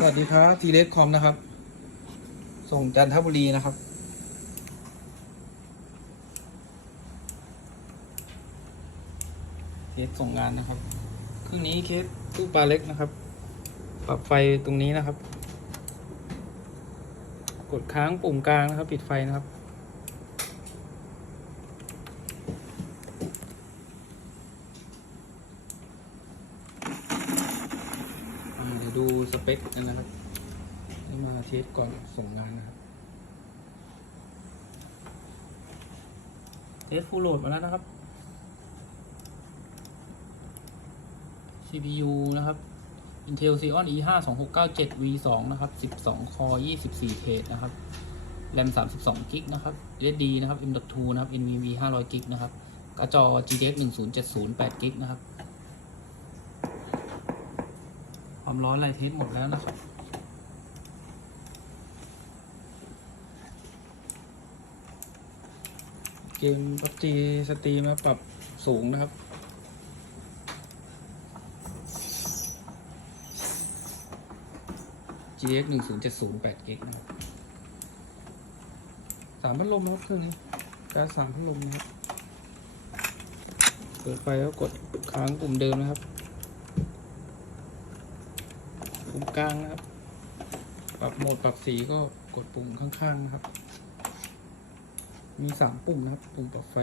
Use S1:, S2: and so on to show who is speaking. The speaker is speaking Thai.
S1: สวัสดีครับทีเลสคอมนะครับ ส่งจันทบุรีนะครับ เคสส่งงานนะครับเครื่องนี้เคสตู้ปลาเล็กนะครับ ปรับไฟตรงนี้นะครับ กดค้างปุ่มกลางนะครับ ปิดไฟนะครับ อ่าเดูสเปคกันนะครับนี่มาเทสก่อนส่งงานนะครับเทสฟูลโหลดมาแล้วนะครับ CPU นะครับ Intel Xeon E5 2697 V2 นะครับ 12 Core 24 Thread นะครับ RAM 32 g b นะครับ SSD นะครับ M.2 นะครับ NVMe 500 g b นะครับ กระจอ GTX 1070 8 g b นะครับ ความ ร้อนอะไรเทสหมดแล้วนะครับเกม PUBG สตรีมาปรับสูงนะครับ GX หนึ่งศูนย์เจ็ดศูนย์แปดกิกนะครับสามพัดลมนะครับเครื่องนี้การสามพัดลมนะครับ เปิดไฟแล้วกดค้างปุ่มเดิมนะครับ ปุ่ม กลางนะครับ ปรับโหมดปรับสีก็กดปุ่มข้างๆนะครับ มีสามปุ่มนะครับ ปุ่มปรับไฟ